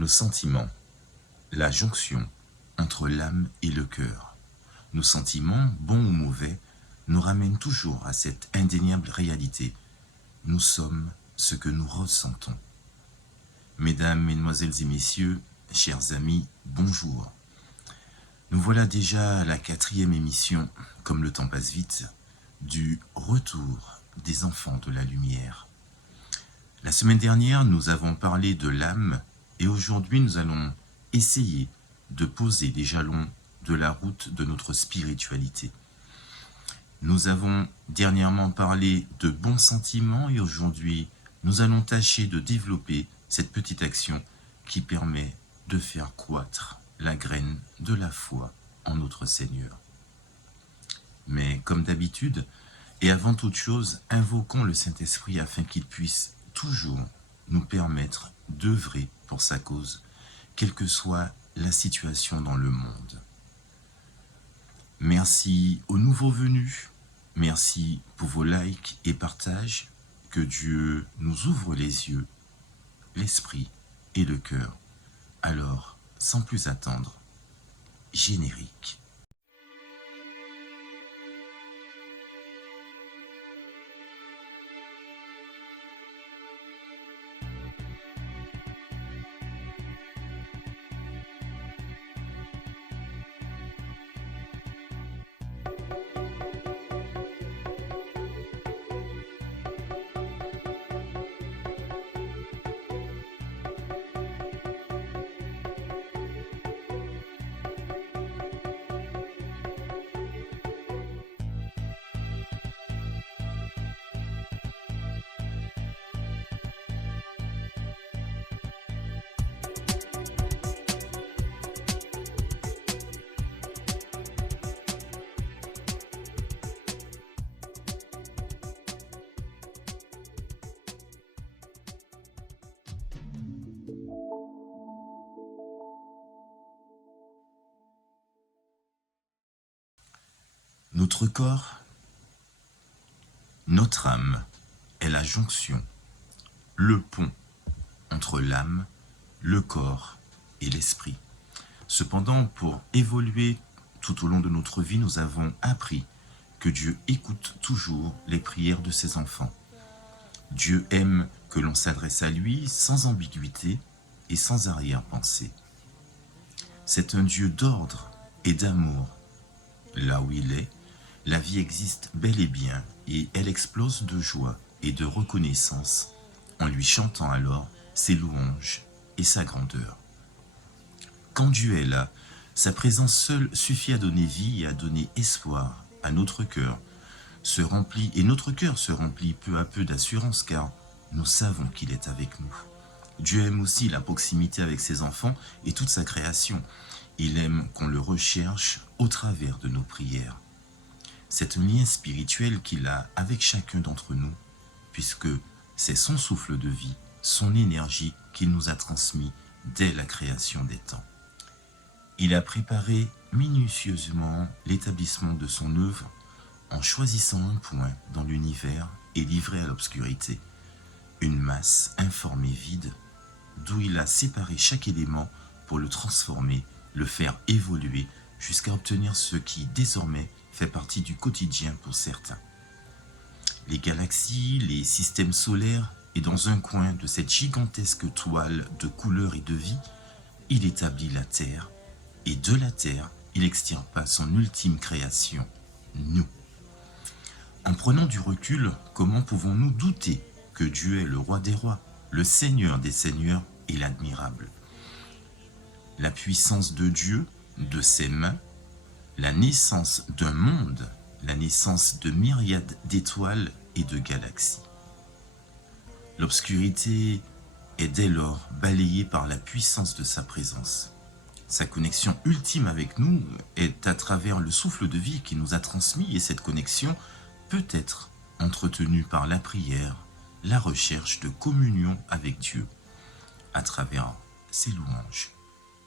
Nos sentiments, la jonction entre l'âme et le cœur. Nos sentiments, bons ou mauvais, nous ramènent toujours à cette indéniable réalité. Nous sommes ce que nous ressentons. Mesdames, Mesdemoiselles et Messieurs, chers amis, bonjour. Nous voilà déjà à la 4e émission, comme le temps passe vite, du retour des enfants de la lumière. La semaine dernière, nous avons parlé de l'âme et aujourd'hui, nous allons essayer de poser les jalons de la route de notre spiritualité. Nous avons dernièrement parlé de bons sentiments et aujourd'hui, nous allons tâcher de développer cette petite action qui permet de faire croître la graine de la foi en notre Seigneur. Mais comme d'habitude, et avant toute chose, invoquons le Saint-Esprit afin qu'il puisse toujours nous permettre d'œuvrer pour sa cause, quelle que soit la situation dans le monde. Merci aux nouveaux venus, merci pour vos likes et partages, que Dieu nous ouvre les yeux, l'esprit et le cœur. Alors, sans plus attendre, générique. Notre corps, notre âme est la jonction, le pont entre l'âme, le corps et l'esprit. Cependant, pour évoluer tout au long de notre vie, nous avons appris que Dieu écoute toujours les prières de ses enfants. Dieu aime que l'on s'adresse à lui sans ambiguïté et sans arrière-pensée. C'est un Dieu d'ordre et d'amour. Là où il est, la vie existe bel et bien et elle explose de joie et de reconnaissance en lui chantant alors ses louanges et sa grandeur. Quand Dieu est là, sa présence seule suffit à donner vie et à donner espoir à notre cœur. Notre cœur se remplit peu à peu d'assurance car nous savons qu'il est avec nous. Dieu aime aussi la proximité avec ses enfants et toute sa création. Il aime qu'on le recherche au travers de nos prières. C'est un lien spirituel qu'il a avec chacun d'entre nous, puisque c'est son souffle de vie, son énergie qu'il nous a transmis dès la création des temps. Il a préparé minutieusement l'établissement de son œuvre en choisissant un point dans l'univers et livré à l'obscurité, une masse informe et vide, d'où il a séparé chaque élément pour le transformer, le faire évoluer jusqu'à obtenir ce qui désormais fait partie du quotidien pour certains. Les galaxies, les systèmes solaires et dans un coin de cette gigantesque toile de couleurs et de vie, il établit la Terre et de la Terre, il extirpa son ultime création, nous. En prenant du recul, comment pouvons-nous douter que Dieu est le roi des rois, le Seigneur des seigneurs et l'admirable? La puissance de Dieu, de ses mains, la naissance d'un monde, la naissance de myriades d'étoiles et de galaxies. L'obscurité est dès lors balayée par la puissance de sa présence. Sa connexion ultime avec nous est à travers le souffle de vie qu'il nous a transmis et cette connexion peut être entretenue par la prière, la recherche de communion avec Dieu. À travers ses louanges,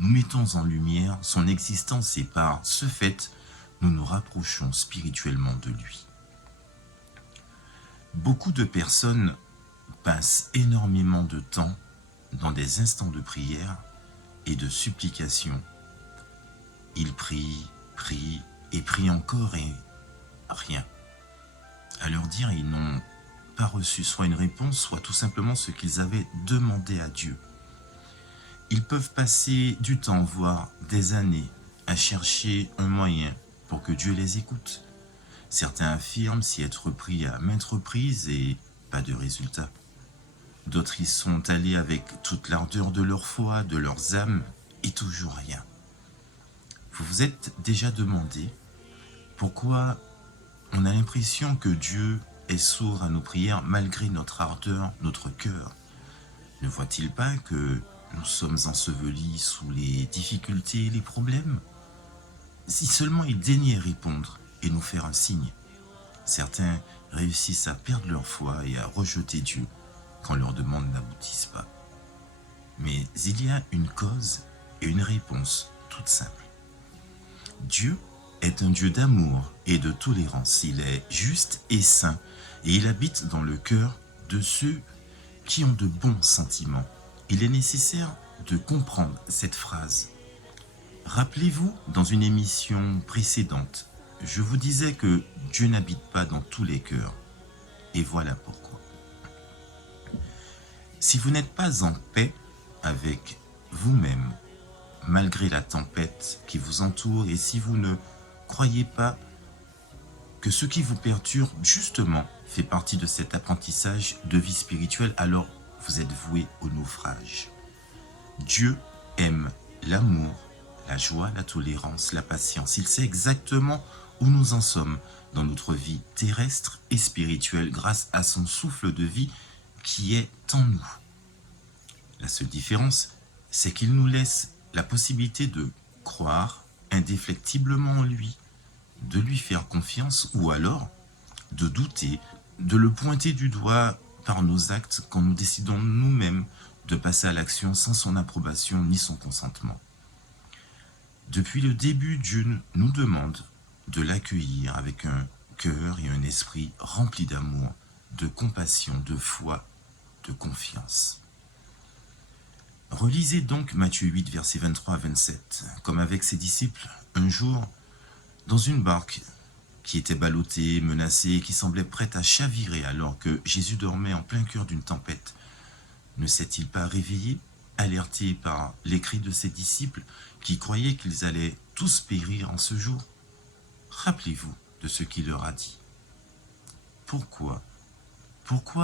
nous mettons en lumière son existence et par ce fait, nous nous rapprochons spirituellement de lui. Beaucoup de personnes passent énormément de temps dans des instants de prière et de supplication. Ils prient, prient et prient encore et rien. À leur dire, ils n'ont pas reçu soit une réponse, soit tout simplement ce qu'ils avaient demandé à Dieu. Ils peuvent passer du temps, voire des années, à chercher un moyen pour que Dieu les écoute. Certains affirment s'y être pris à maintes reprises et pas de résultat. D'autres y sont allés avec toute l'ardeur de leur foi, de leurs âmes, et toujours rien. Vous vous êtes déjà demandé pourquoi on a l'impression que Dieu est sourd à nos prières malgré notre ardeur, notre cœur. Ne voit-il pas que nous sommes ensevelis sous les difficultés et les problèmes? Si seulement il daignait répondre et nous faire un signe. Certains réussissent à perdre leur foi et à rejeter Dieu quand leurs demandes n'aboutissent pas. Mais il y a une cause et une réponse toute simple. Dieu est un Dieu d'amour et de tolérance. Il est juste et saint et il habite dans le cœur de ceux qui ont de bons sentiments. Il est nécessaire de comprendre cette phrase. Rappelez-vous, dans une émission précédente, je vous disais que Dieu n'habite pas dans tous les cœurs. Et voilà pourquoi. Si vous n'êtes pas en paix avec vous-même, malgré la tempête qui vous entoure, et si vous ne croyez pas que ce qui vous perturbe, justement, fait partie de cet apprentissage de vie spirituelle, alors vous êtes voué au naufrage. Dieu aime l'amour, la joie, la tolérance, la patience. Il sait exactement où nous en sommes dans notre vie terrestre et spirituelle grâce à son souffle de vie qui est en nous. La seule différence, c'est qu'il nous laisse la possibilité de croire indéfectiblement en lui, de lui faire confiance ou alors de douter, de le pointer du doigt par nos actes quand nous décidons nous-mêmes de passer à l'action sans son approbation ni son consentement. Depuis le début, Dieu nous demande de l'accueillir avec un cœur et un esprit remplis d'amour, de compassion, de foi, de confiance. Relisez donc Matthieu 8, versets 23 à 27. Comme avec ses disciples, un jour, dans une barque qui était ballottée, menacée et qui semblait prête à chavirer alors que Jésus dormait en plein cœur d'une tempête, ne s'est-il pas réveillé, alerté par les cris de ses disciples qui croyaient qu'ils allaient tous périr en ce jour? Rappelez-vous de ce qu'il leur a dit. Pourquoi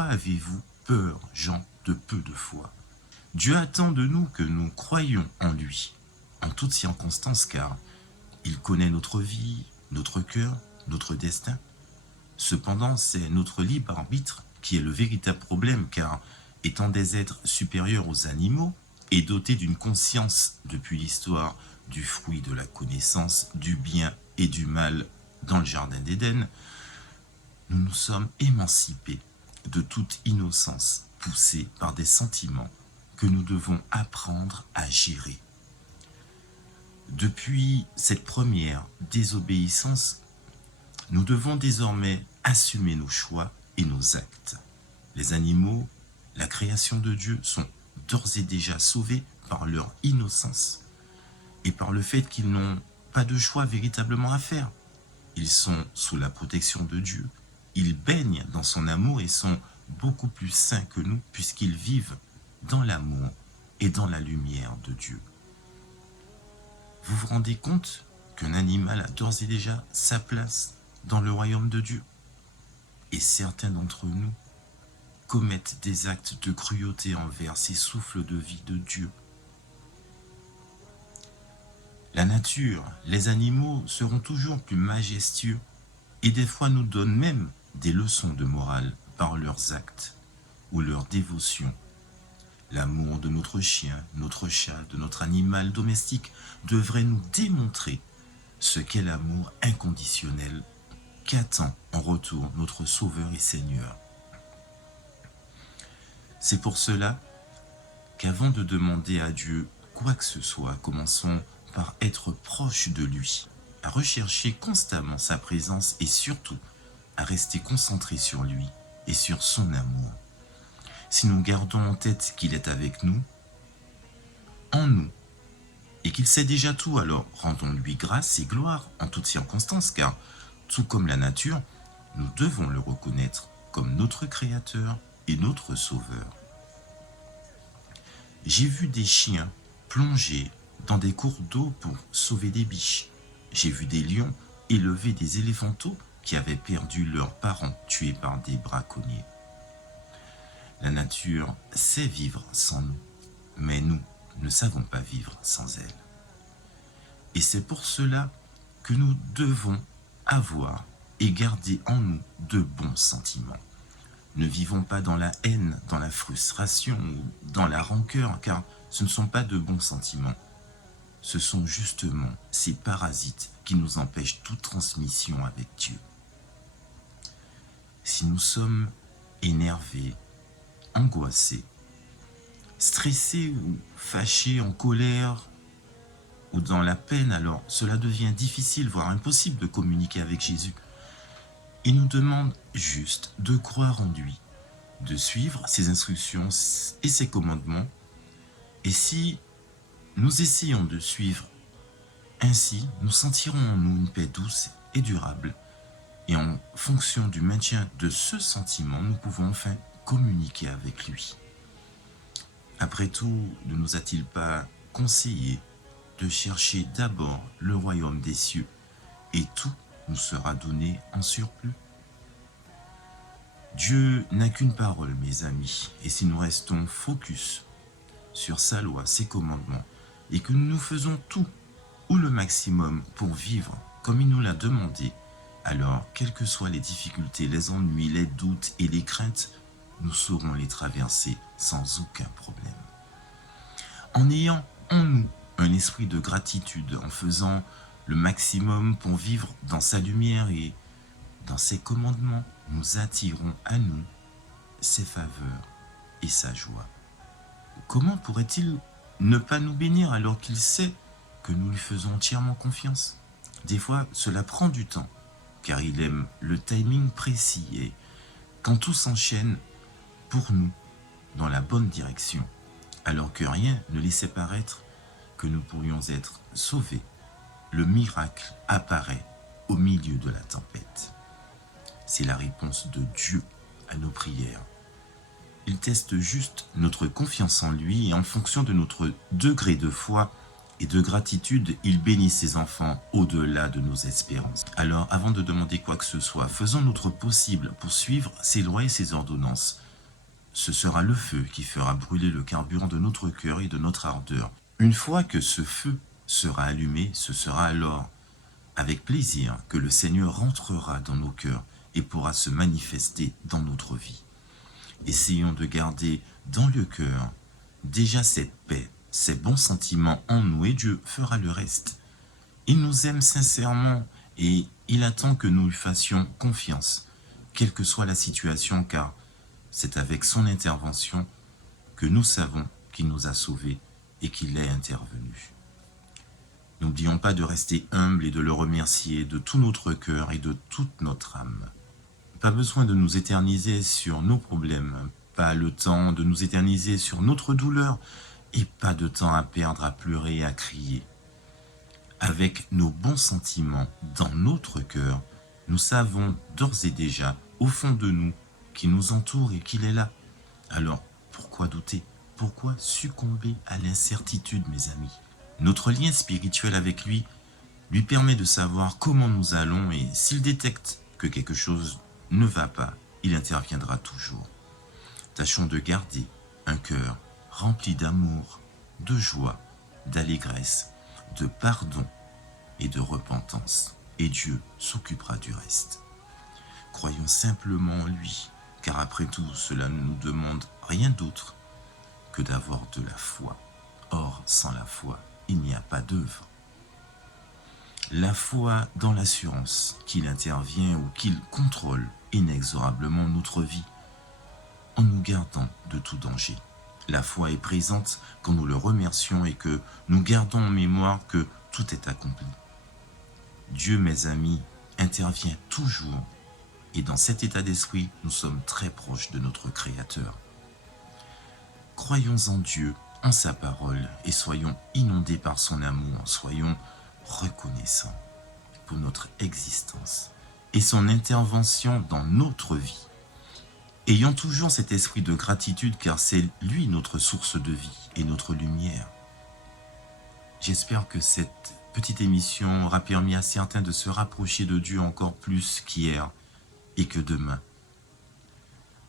avez-vous peur, gens de peu de foi? Dieu attend de nous que nous croyions en lui, en toutes circonstances, car il connaît notre vie, notre cœur, notre destin. Cependant, c'est notre libre arbitre qui est le véritable problème, car étant des êtres supérieurs aux animaux et dotés d'une conscience depuis l'histoire du fruit de la connaissance, du bien et du mal dans le jardin d'Éden, nous nous sommes émancipés de toute innocence poussée par des sentiments que nous devons apprendre à gérer. Depuis cette première désobéissance, nous devons désormais assumer nos choix et nos actes. Les animaux, la création de Dieu, sont d'ores et déjà sauvés par leur innocence et par le fait qu'ils n'ont pas de choix véritablement à faire. Ils sont sous la protection de Dieu, ils baignent dans son amour et sont beaucoup plus saints que nous puisqu'ils vivent dans l'amour et dans la lumière de Dieu. Vous vous rendez compte qu'un animal a d'ores et déjà sa place dans le royaume de Dieu? Et certains d'entre nous commettent des actes de cruauté envers ces souffles de vie de Dieu. La nature, les animaux seront toujours plus majestueux et des fois nous donnent même des leçons de morale par leurs actes ou leur dévotion. L'amour de notre chien, notre chat, de notre animal domestique devrait nous démontrer ce qu'est l'amour inconditionnel qu'attend en retour notre Sauveur et Seigneur. C'est pour cela qu'avant de demander à Dieu quoi que ce soit, commençons par être proches de lui, à rechercher constamment sa présence et surtout à rester concentrés sur lui et sur son amour. Si nous gardons en tête qu'il est avec nous, en nous et qu'il sait déjà tout, alors rendons-lui grâce et gloire en toutes circonstances, car tout comme la nature, nous devons le reconnaître comme notre Créateur et notre Sauveur. J'ai vu des chiens plonger dans des cours d'eau pour sauver des biches. J'ai vu des lions élever des éléphantaux qui avaient perdu leurs parents tués par des braconniers. La nature sait vivre sans nous, mais nous ne savons pas vivre sans elle. Et c'est pour cela que nous devons avoir et garder en nous de bons sentiments. Ne vivons pas dans la haine, dans la frustration ou dans la rancœur, car ce ne sont pas de bons sentiments. Ce sont justement ces parasites qui nous empêchent toute transmission avec Dieu. Si nous sommes énervés, angoissés, stressés ou fâchés, en colère ou dans la peine, alors cela devient difficile, voire impossible de communiquer avec Jésus. Il nous demande juste de croire en lui, de suivre ses instructions et ses commandements. Et si nous essayons de suivre ainsi, nous sentirons en nous une paix douce et durable. Et en fonction du maintien de ce sentiment, nous pouvons enfin communiquer avec lui. Après tout, ne nous a-t-il pas conseillé de chercher d'abord le royaume des cieux et tout nous sera donné en surplus? Dieu n'a qu'une parole, mes amis, et si nous restons focus sur sa loi, ses commandements, et que nous faisons tout ou le maximum pour vivre comme il nous l'a demandé, alors, quelles que soient les difficultés, les ennuis, les doutes et les craintes, nous saurons les traverser sans aucun problème. En ayant en nous un esprit de gratitude, en faisant le maximum pour vivre dans sa lumière et dans ses commandements, nous attirons à nous ses faveurs et sa joie. Comment pourrait-il ne pas nous bénir alors qu'il sait que nous lui faisons entièrement confiance? Des fois, cela prend du temps, car il aime le timing précis et quand tout s'enchaîne pour nous dans la bonne direction, alors que rien ne laissait paraître que nous pourrions être sauvés, le miracle apparaît au milieu de la tempête. C'est la réponse de Dieu à nos prières. Il teste juste notre confiance en lui et en fonction de notre degré de foi et de gratitude, il bénit ses enfants au-delà de nos espérances. Alors, avant de demander quoi que ce soit, faisons notre possible pour suivre ses lois et ses ordonnances. Ce sera le feu qui fera brûler le carburant de notre cœur et de notre ardeur. Une fois que ce feu sera allumé, ce sera alors avec plaisir que le Seigneur rentrera dans nos cœurs et pourra se manifester dans notre vie. Essayons de garder dans le cœur déjà cette paix, ces bons sentiments en nous et Dieu fera le reste. Il nous aime sincèrement et il attend que nous lui fassions confiance, quelle que soit la situation, car c'est avec son intervention que nous savons qu'il nous a sauvés et qu'il est intervenu. N'oublions pas de rester humble et de le remercier de tout notre cœur et de toute notre âme. Pas besoin de nous éterniser sur nos problèmes, pas le temps de nous éterniser sur notre douleur et pas de temps à perdre à pleurer et à crier. Avec nos bons sentiments dans notre cœur, nous savons d'ores et déjà, au fond de nous, qu'il nous entoure et qu'il est là. Alors, pourquoi douter? Pourquoi succomber à l'incertitude, mes amis? Notre lien spirituel avec lui permet de savoir comment nous allons et s'il détecte que quelque chose ne va pas, il interviendra toujours. Tâchons de garder un cœur rempli d'amour, de joie, d'allégresse, de pardon et de repentance. Et Dieu s'occupera du reste. Croyons simplement en lui, car après tout, cela ne nous demande rien d'autre que d'avoir de la foi. Or, sans la foi, il n'y a pas d'œuvre. La foi dans l'assurance qu'il intervient ou qu'il contrôle inexorablement notre vie en nous gardant de tout danger. La foi est présente quand nous le remercions et que nous gardons en mémoire que tout est accompli. Dieu, mes amis, intervient toujours et dans cet état d'esprit, nous sommes très proches de notre Créateur. Croyons en Dieu en sa parole et soyons inondés par son amour, soyons reconnaissants pour notre existence et son intervention dans notre vie. Ayons toujours cet esprit de gratitude car c'est lui notre source de vie et notre lumière. J'espère que cette petite émission aura permis à certains de se rapprocher de Dieu encore plus qu'hier et que demain.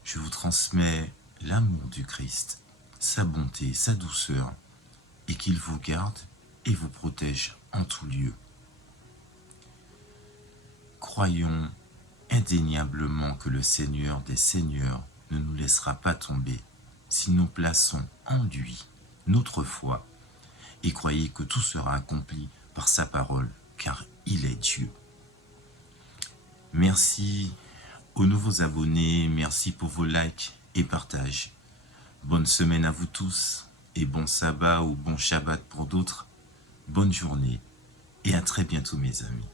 Je vous transmets l'amour du Christ, sa bonté, sa douceur, et qu'il vous garde et vous protège en tout lieu. Croyons indéniablement que le Seigneur des Seigneurs ne nous laissera pas tomber si nous plaçons en lui notre foi et croyez que tout sera accompli par sa parole, car il est Dieu. Merci aux nouveaux abonnés, merci pour vos likes et partages. Bonne semaine à vous tous et bon sabbat ou bon Shabbat pour d'autres. Bonne journée et à très bientôt mes amis.